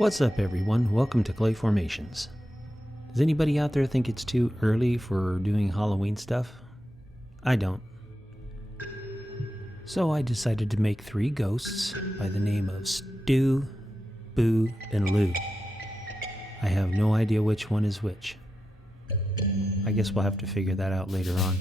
What's up everyone, welcome to Clay Formations. Does anybody out there think it's too early for doing Halloween stuff? I don't. So I decided to make 3 ghosts by the name of Stu, Boo, and Lou. I have no idea which one is which. I guess we'll have to figure that out later on.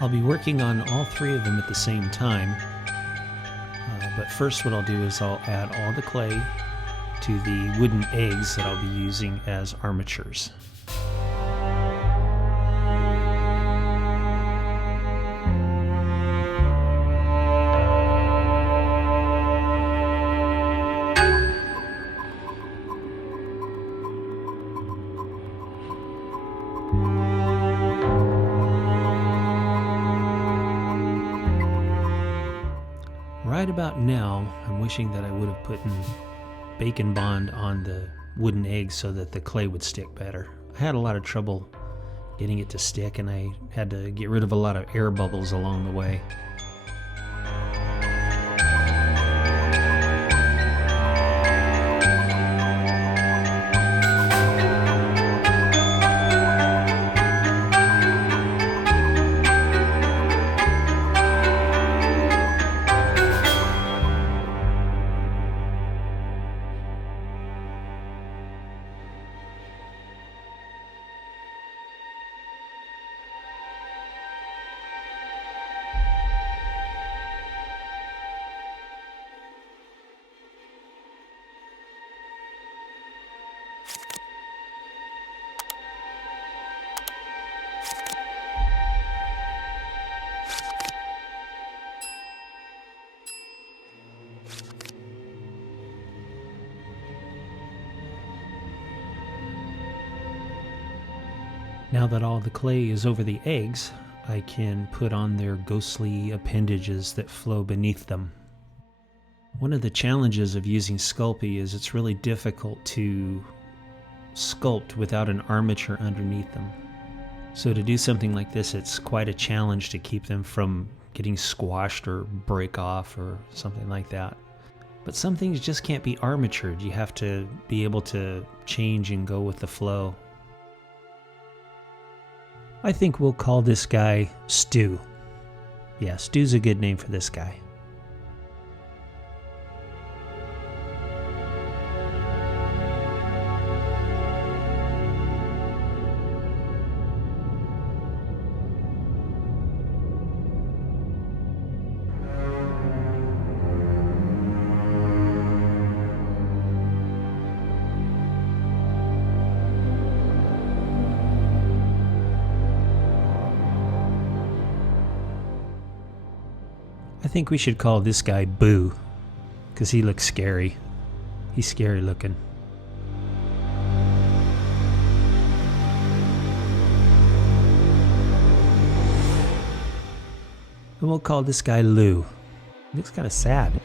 I'll be working on all 3 of them at the same time, but first what I'll do is I'll add all the clay to the wooden eggs that I'll be using as armatures. Right about now, I'm wishing that I would have put bacon bond on the wooden eggs so that the clay would stick better. I had a lot of trouble getting it to stick, and I had to get rid of a lot of air bubbles along the way. Now that all the clay is over the eggs, I can put on their ghostly appendages that flow beneath them. One of the challenges of using Sculpey is it's really difficult to sculpt without an armature underneath them. So to do something like this, it's quite a challenge to keep them from getting squashed or break off or something like that. But some things just can't be armatured. You have to be able to change and go with the flow. I think we'll call this guy Stu. Yeah, Stu's a good name for this guy. I think we should call this guy Boo, because he looks scary. He's scary looking. And we'll call this guy Lou. He looks kind of sad.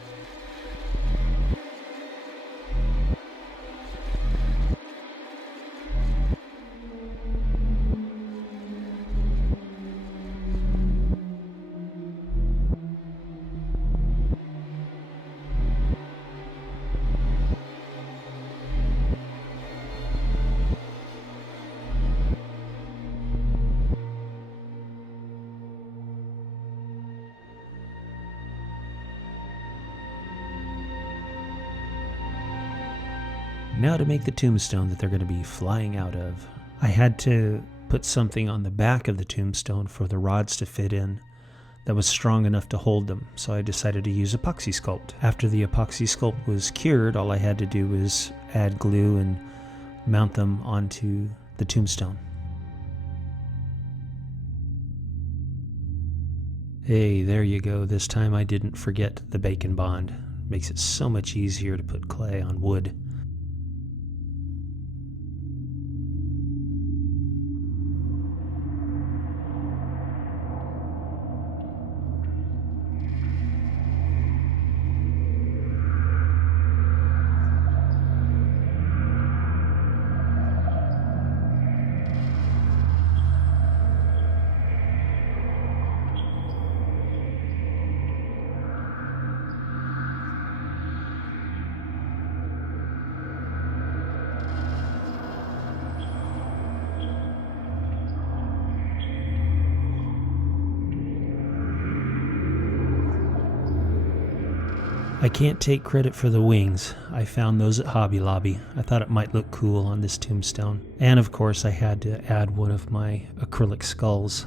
Now to make the tombstone that they're going to be flying out of. I had to put something on the back of the tombstone for the rods to fit in that was strong enough to hold them, so I decided to use Epoxy Sculpt. After the Epoxy Sculpt was cured, all I had to do was add glue and mount them onto the tombstone. Hey, there you go. This time I didn't forget the bacon bond. Makes it so much easier to put clay on wood. I can't take credit for the wings. I found those at Hobby Lobby. I thought it might look cool on this tombstone. And of course I had to add one of my acrylic skulls.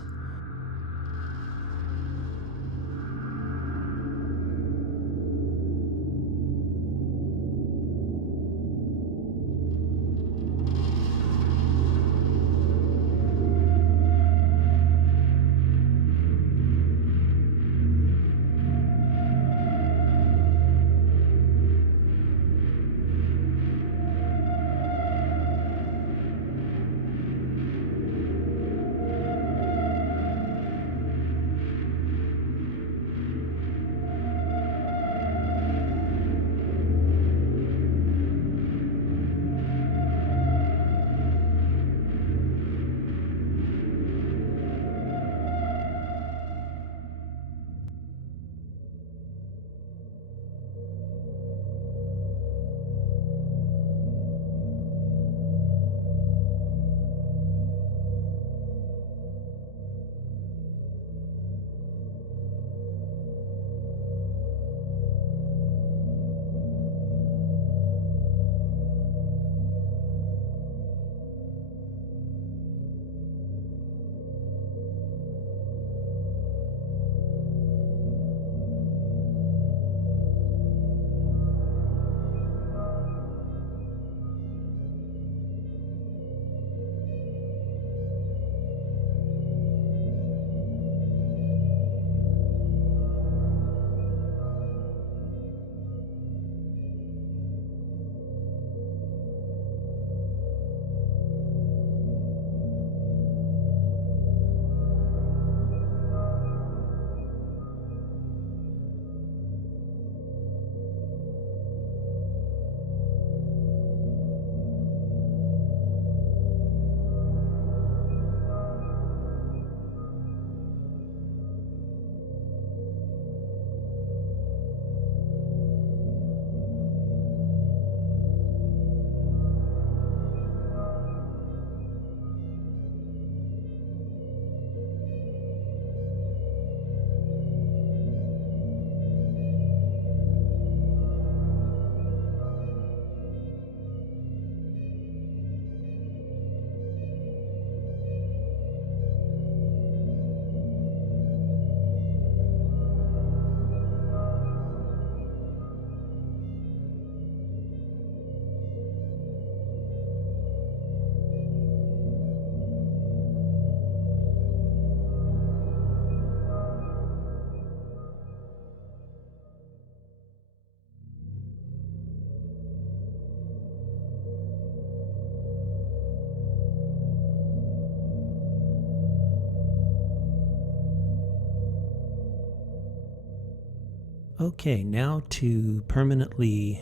Okay, now to permanently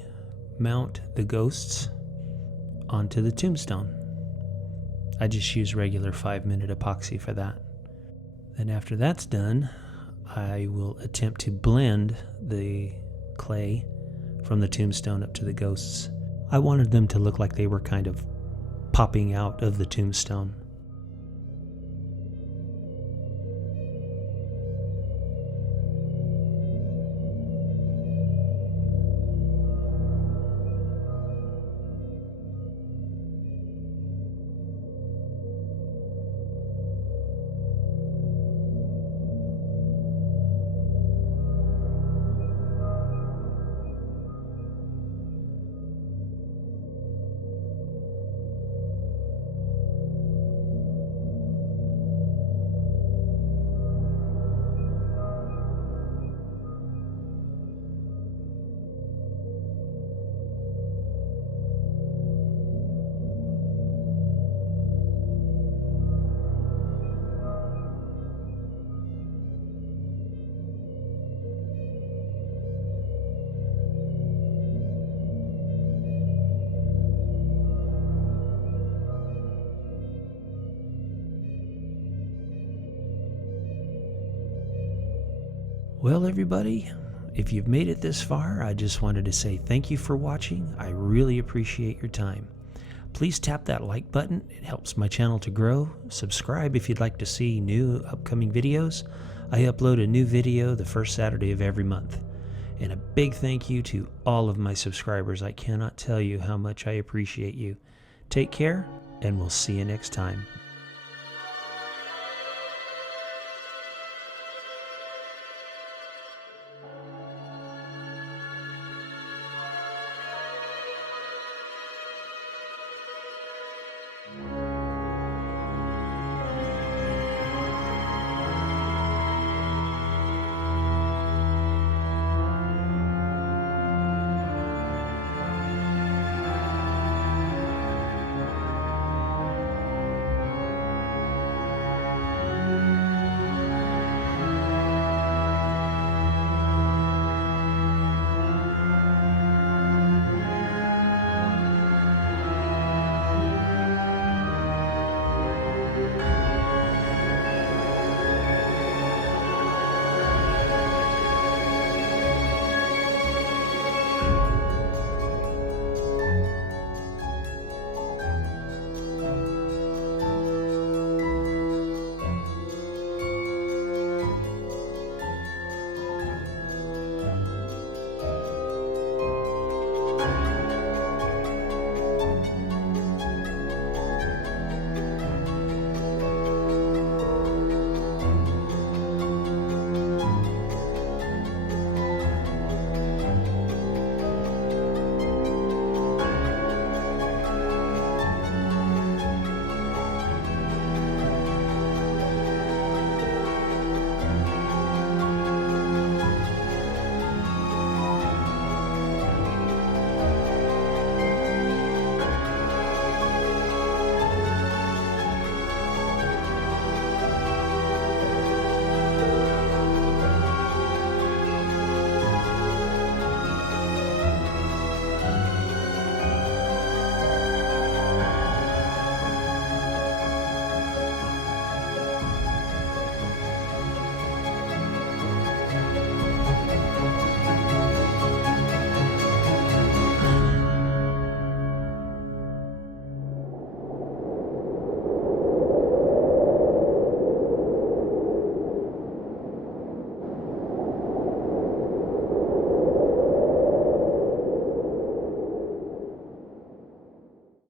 mount the ghosts onto the tombstone. I just use regular 5-minute epoxy for that. Then after that's done, I will attempt to blend the clay from the tombstone up to the ghosts. I wanted them to look like they were kind of popping out of the tombstone. Well, everybody, if you've made it this far, I just wanted to say thank you for watching. I really appreciate your time. Please tap that like button. It helps my channel to grow. Subscribe if you'd like to see new upcoming videos. I upload a new video the first Saturday of every month. And a big thank you to all of my subscribers. I cannot tell you how much I appreciate you. Take care, and we'll see you next time.